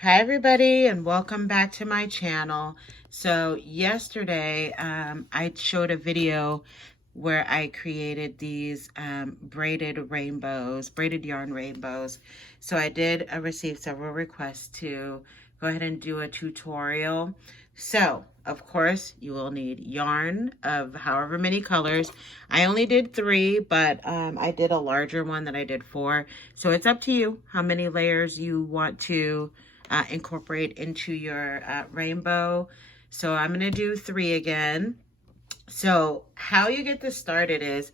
Hi everybody and welcome back to my channel. So yesterday I showed a video where I created these braided rainbows, braided yarn rainbows. So I did receive several requests to go ahead and do a tutorial. So of course you will need yarn of however many colors. I only did 3, but I did a larger one that I did 4. So it's up to you how many layers you want to incorporate into your rainbow. So I'm going to do 3 again. So how you get this started is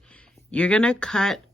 you're going to cut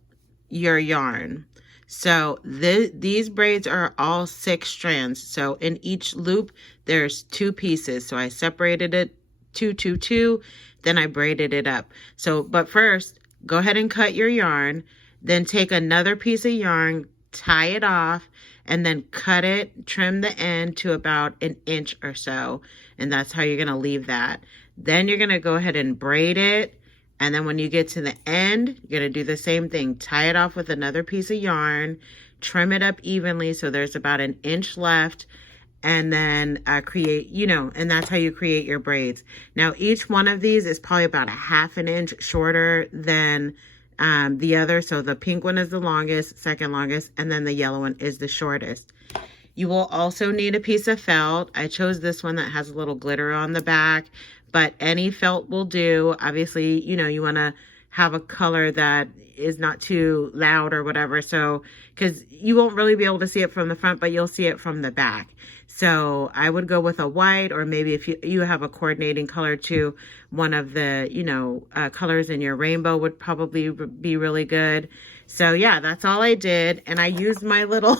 your yarn. So these braids are all 6 strands. So in each loop, there's 2 pieces. So I separated it 2, 2, 2. Then I braided it up. So, but first, go ahead and cut your yarn. Then take another piece of yarn, tie it off, and then cut it, trim the end to about 1 inch or so. And that's how you're going to leave that. Then you're going to go ahead and braid it. And then when you get to the end, you're going to do the same thing. Tie it off with another piece of yarn, trim it up evenly so there's about 1 inch left, and then create, and that's how you create your braids. Now, each one of these is probably about 1/2 inch shorter than the other. So the pink one is the longest, second longest, and then the yellow one is the shortest. You will also need a piece of felt. I chose this one that has a little glitter on the back, but any felt will do. Obviously, you want to have a color that is not too loud or whatever. So, because you won't really be able to see it from the front, but you'll see it from the back. So I would go with a white, or maybe if you have a coordinating color to one of the, colors in your rainbow would probably be really good. So yeah, that's all I did. And I used my little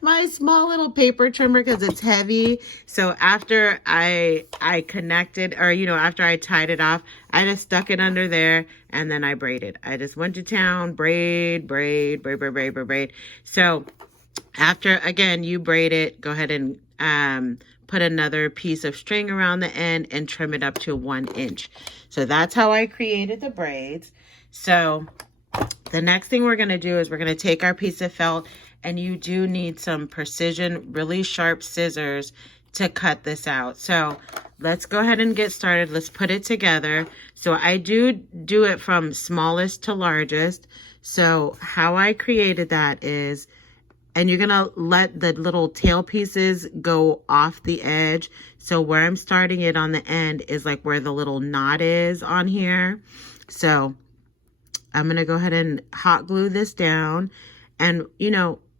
my small little paper trimmer because it's heavy. So after I connected, or after I tied it off, I just stuck it under there and then I braided. I just went to town, braid, braid, braid, braid, braid, braid, braid. So after, again, you braid it, go ahead and put another piece of string around the end and trim it up to 1 inch. So that's how I created the braids. So the next thing we're going to do is we're going to take our piece of felt, and you do need some precision, really sharp scissors to cut this out. So let's go ahead and get started. Let's put it together. So I do it from smallest to largest. So how I created that is, and you're going to let the little tail pieces go off the edge. So where I'm starting it on the end is like where the little knot is on here. So I'm going to go ahead and hot glue this down. And,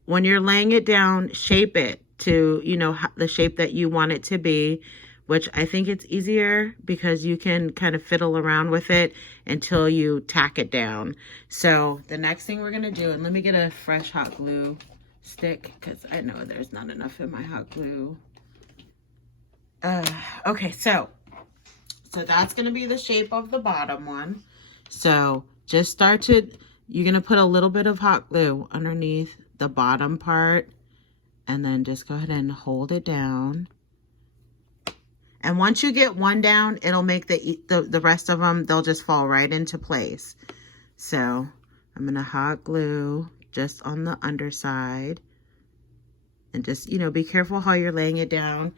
when you're laying it down, shape it to, the shape that you want it to be, which I think it's easier because you can kind of fiddle around with it until you tack it down. So the next thing we're going to do, and let me get a fresh hot glue stick because I know there's not enough in my hot glue. Okay, so that's going to be the shape of the bottom one. So just you're going to put a little bit of hot glue underneath the bottom part, and then just go ahead and hold it down. And once you get one down, it'll make the rest of them, they'll just fall right into place. So I'm going to hot glue just on the underside, and just, be careful how you're laying it down,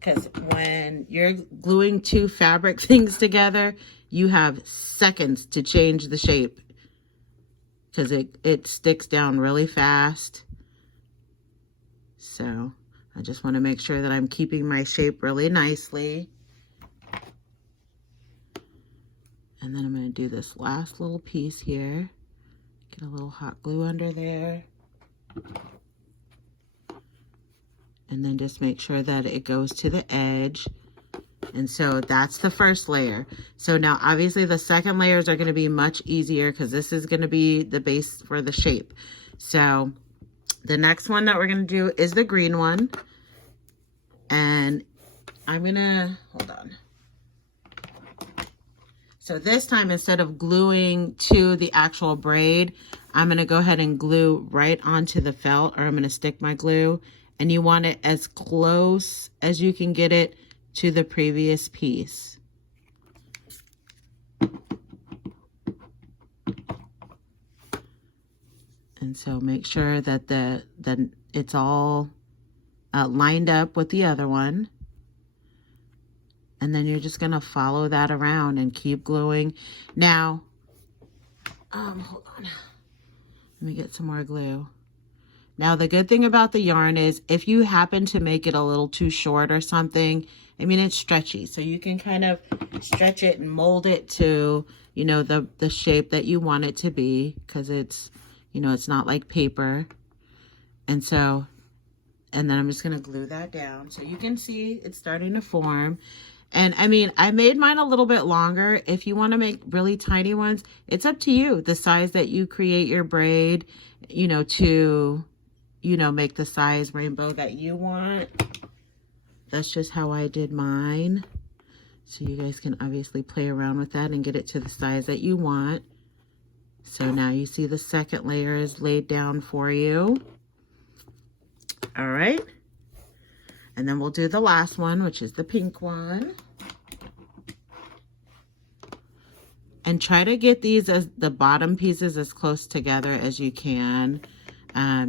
because when you're gluing 2 fabric things together, you have seconds to change the shape because it sticks down really fast. So I just want to make sure that I'm keeping my shape really nicely. And then I'm going to do this last little piece here. Get a little hot glue under there. And then just make sure that it goes to the edge. And so that's the first layer. So now obviously the second layers are going to be much easier because this is going to be the base for the shape. So the next one that we're going to do is the green one. And I'm going to, hold on. So this time, instead of gluing to the actual braid, I'm going to go ahead and glue right onto the felt, or I'm going to stick my glue. And you want it as close as you can get it to the previous piece. And so make sure that it's all lined up with the other one. And then you're just going to follow that around and keep gluing. Now, hold on. Let me get some more glue. Now, the good thing about the yarn is if you happen to make it a little too short or something, I mean, it's stretchy. So you can kind of stretch it and mold it to, you know, the shape that you want it to be, because it's, you know, it's not like paper. And so, and then I'm just going to glue that down. So you can see it's starting to form. And I mean, I made mine a little bit longer. If you want to make really tiny ones, it's up to you. The size that you create your braid, you know, to, you know, make the size rainbow that you want. That's just how I did mine. So you guys can obviously play around with that and get it to the size that you want. So now you see the second layer is laid down for you. All right. And then we'll do the last one, which is the pink one. And try to get these as the bottom pieces as close together as you can.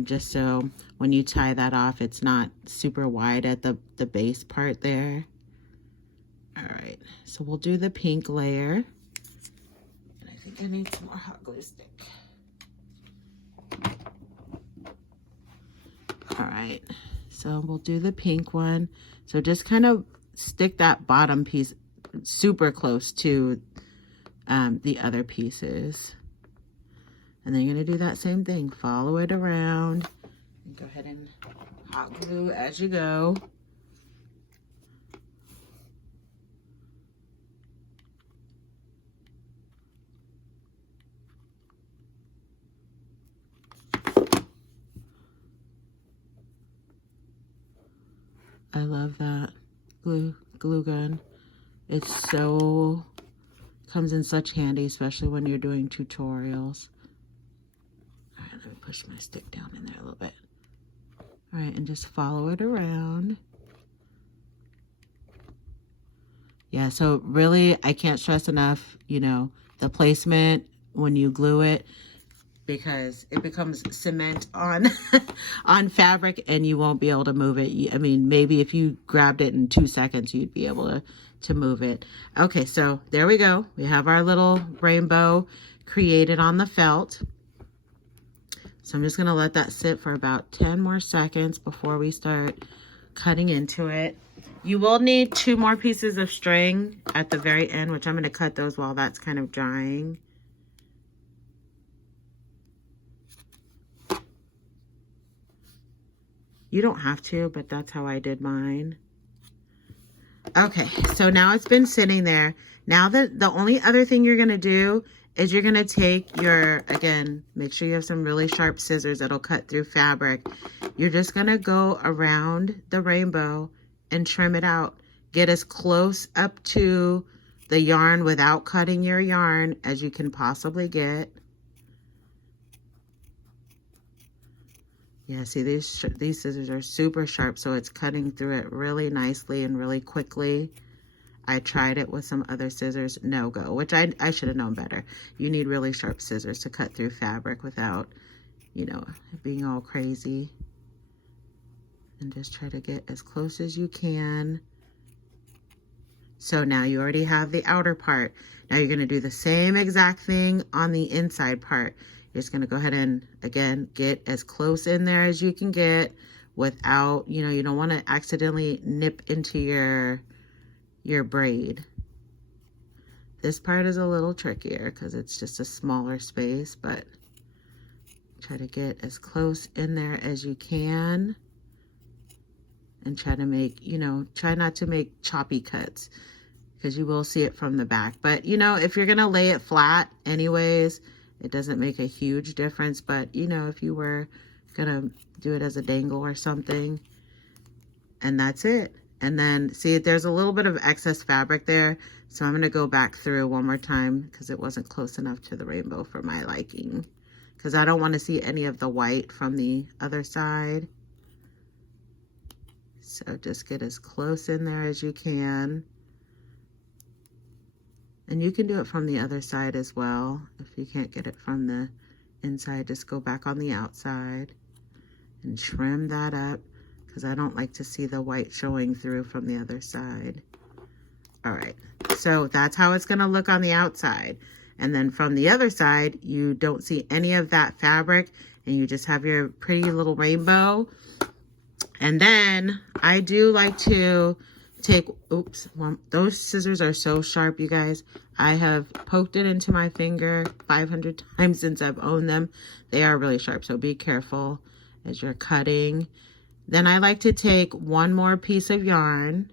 Just so when you tie that off, it's not super wide at the base part there. All right, so we'll do the pink layer. And I think I need some more hot glue stick. All right, so we'll do the pink one. So just kind of stick that bottom piece super close to the other pieces. And then you're going to do that same thing. Follow it around. And go ahead and hot glue as you go. I love that glue gun. It's so, comes in such handy, especially when you're doing tutorials. All right, let me push my stick down in there a little bit. All right, and just follow it around. Yeah, so really, I can't stress enough, you know, the placement when you glue it, because it becomes cement on on fabric and you won't be able to move it. I mean, maybe if you grabbed it in 2 seconds, you'd be able to move it. Okay, so there we go. We have our little rainbow created on the felt. So I'm just going to let that sit for about 10 more seconds before we start cutting into it. You will need 2 more pieces of string at the very end, which I'm going to cut those while that's kind of drying. You don't have to, but that's how I did mine. Okay, so now it's been sitting there. Now the only other thing you're going to do is you're going to take your, again, make sure you have some really sharp scissors that'll cut through fabric. You're just going to go around the rainbow and trim it out. Get as close up to the yarn without cutting your yarn as you can possibly get. Yeah, see, these scissors are super sharp, so it's cutting through it really nicely and really quickly. I tried it with some other scissors, no go, which I should have known better. You need really sharp scissors to cut through fabric without, you know, being all crazy. And just try to get as close as you can. So now you already have the outer part. Now you're going to do the same exact thing on the inside part. You're just going to go ahead and, again, get as close in there as you can get without, you know, you don't want to accidentally nip into your braid. This part is a little trickier because it's just a smaller space, but try to get as close in there as you can and try to make, you know, try not to make choppy cuts because you will see it from the back. But, you know, if you're going to lay it flat anyways, it doesn't make a huge difference. But, you know, if you were going to do it as a dangle or something, and that's it. And then, see, there's a little bit of excess fabric there. So I'm going to go back through one more time because it wasn't close enough to the rainbow for my liking. Because I don't want to see any of the white from the other side. So just get as close in there as you can. And you can do it from the other side as well. If you can't get it from the inside, just go back on the outside and trim that up. because I don't like to see the white showing through from the other side. All right, so that's how it's gonna look on the outside. And then from the other side, you don't see any of that fabric and you just have your pretty little rainbow. And then I do like to take, oops, well, those scissors are so sharp, you guys. I have poked it into my finger 500 times since I've owned them. They are really sharp, so be careful as you're cutting. Then I like to take one more piece of yarn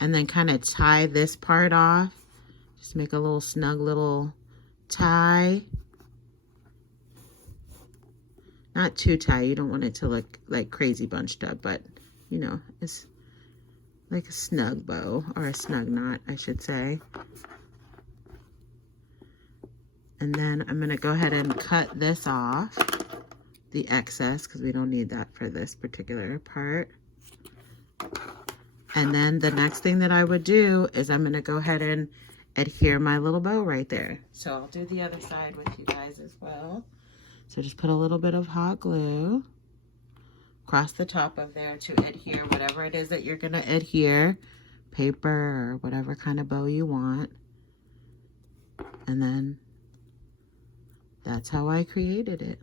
and then kind of tie this part off. Just make a little snug little tie. Not too tight. You don't want it to look like crazy bunched up, but you know, it's like a snug bow, or a snug knot, I should say. And then I'm gonna go ahead and cut this off, the excess, because we don't need that for this particular part. And then the next thing that I would do is I'm gonna go ahead and adhere my little bow right there. So I'll do the other side with you guys as well. So just put a little bit of hot glue across the top of there to adhere whatever it is that you're gonna adhere, paper or whatever kind of bow you want. And then that's how I created it.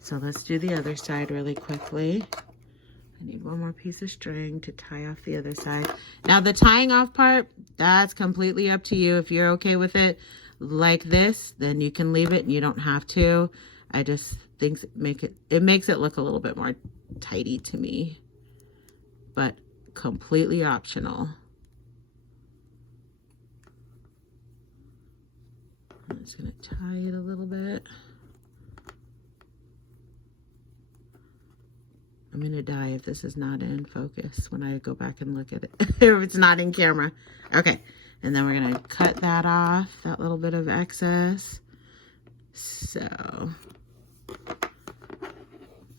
So let's do the other side really quickly. I need one more piece of string to tie off the other side. Now the tying off part, that's completely up to you. If you're okay with it like this, then you can leave it and you don't have to. I just think it makes it look a little bit more tidy to me, but completely optional. I'm just gonna tie it a little bit. I'm gonna die if this is not in focus when I go back and look at it. If it's not in camera. Okay, and then we're gonna cut that off, that little bit of excess. So,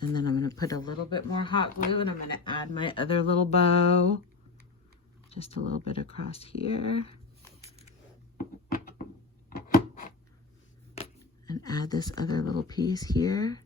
and then I'm gonna put a little bit more hot glue and I'm gonna add my other little bow. Just a little bit across here. And add this other little piece here.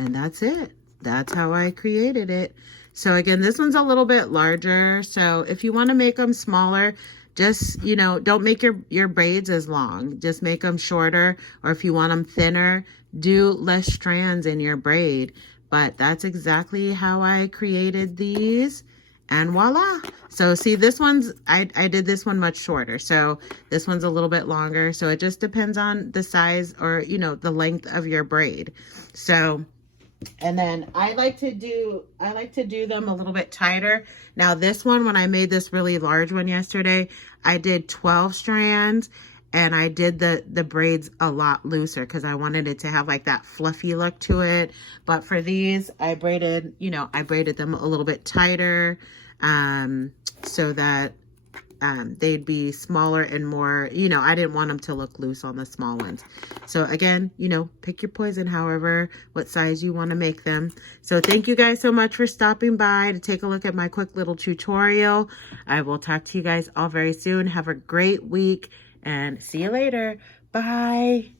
And that's it. That's how I created it. So again, this one's a little bit larger. So if you want to make them smaller, just, you know, don't make your braids as long. Just make them shorter. Or if you want them thinner, do less strands in your braid. But that's exactly how I created these. And voila. So see, this one's, I did this one much shorter. So this one's a little bit longer. So it just depends on the size or, you know, the length of your braid. So, and then I like to do them a little bit tighter. Now this one, when I made this really large one yesterday, I did 12 strands and I did the braids a lot looser because I wanted it to have like that fluffy look to it. But for these, I braided, you know, I braided them a little bit tighter so that they'd be smaller and more, you know, I didn't want them to look loose on the small ones. So again, you know, pick your poison, however, what size you want to make them. So thank you guys so much for stopping by to take a look at my quick little tutorial. I will talk to you guys all very soon. Have a great week and see you later. Bye.